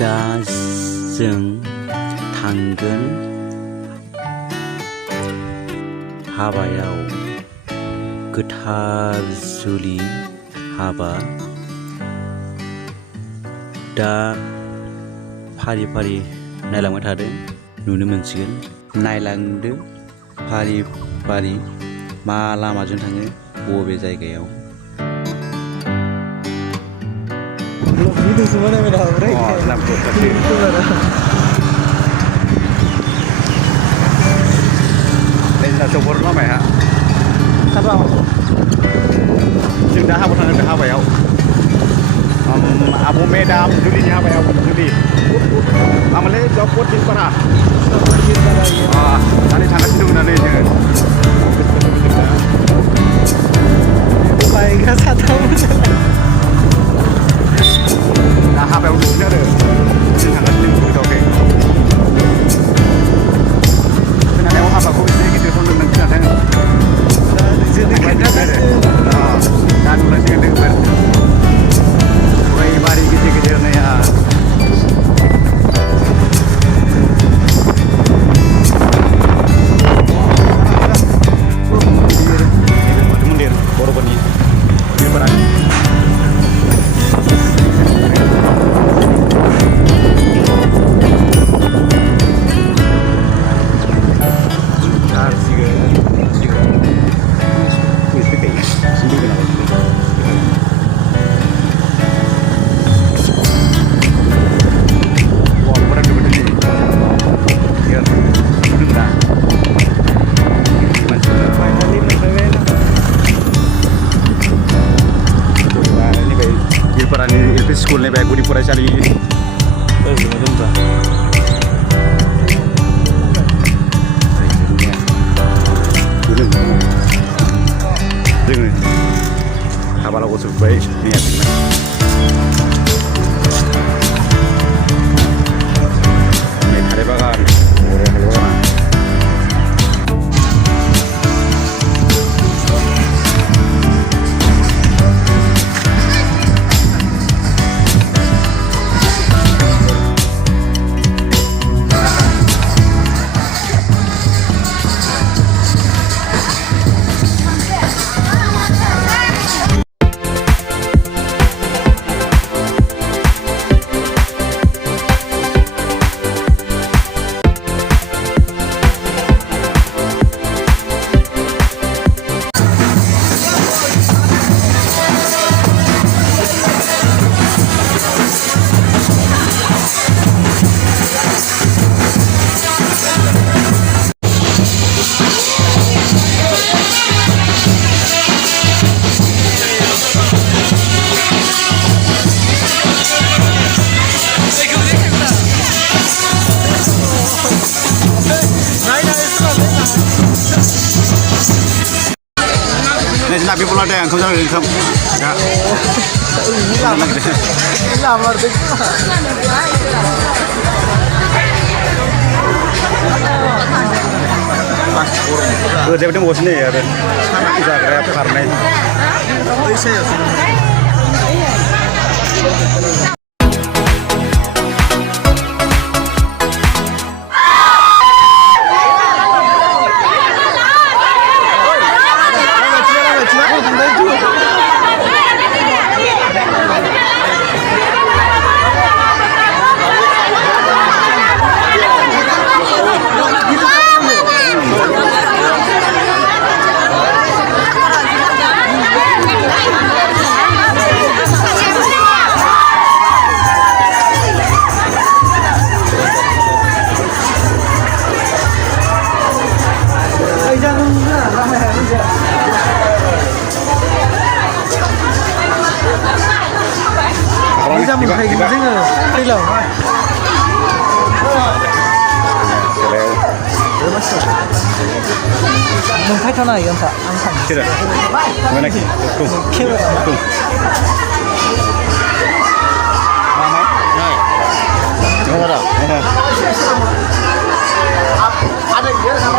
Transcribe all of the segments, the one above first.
दा जों थांगोन हाबायाव गोथार जुलि हाबा। दा फारि फारि नायलांबाय थादों, नुनो मोनसिगोन। नायलांदो फारि फारि मा लामाजों थाङो, बबे जायगायाव। Itu semua namanya dah break. Oh, lampu tadi. Itu lah. Đây là chỗ bốn nó mày hả? Apa? Chúng đã học thằng được học phải không? Abu Medam Juli nya apa ya? Juli. Amale job buat di para. Buat di para ya. Ah, tadi sangat sedung tadi je. Baik, saya tahu. Dah apa yang sudah ada? Sangat sedung begitu okey. Sebenarnya apa kau bisa gitu pun dengan kita. Jadi kita ada. Dan masih ada ber. Mari kecil-kecil ni ya. Mundir, baru bani. Ini berani. School ni baik gudi furaisali. Jangan. Habis aku sudah ni apa ni? Ni ada bagan, orang halus. Nabi pula ada yang kau jangan rinsam. Ya. Lamar deh. Dia betul bos ni ya. Sangat bisa kerja karena. Bisa mengkaji juga, hilang. Mengkaji mana yang tak angkat? Tidak. Mana lagi? Kira. Mana? Naik. Mana? Ada dia sama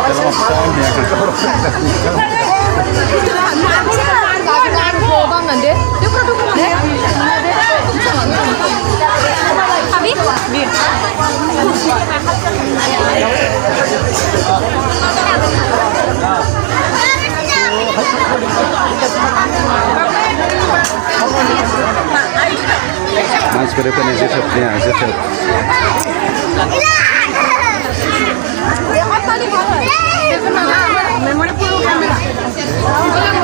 Habis? गोदोफोरनि जोथोबनिया जोथोब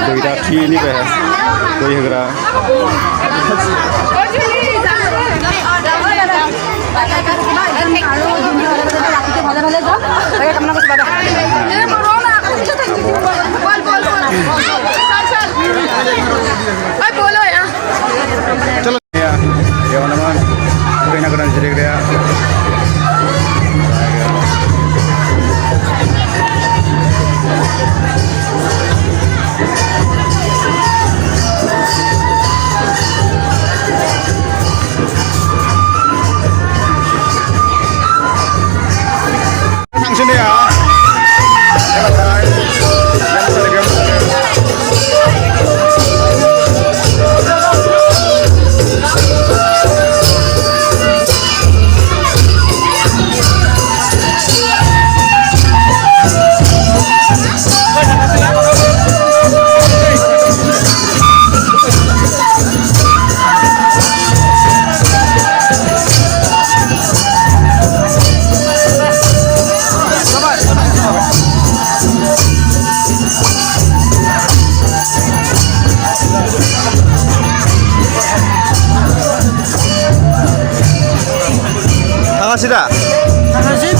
दै दाखिनिबो दै होग्रा चलो ya teman-teman kena kena jadi dia langsung ya makasih dah. Makasih,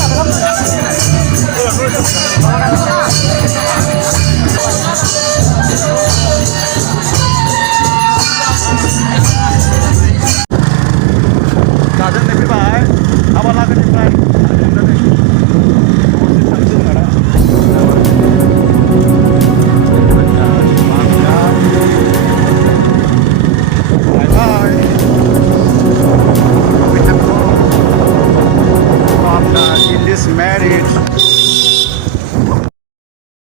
Nah, dan lebih baik, awal lagi nih,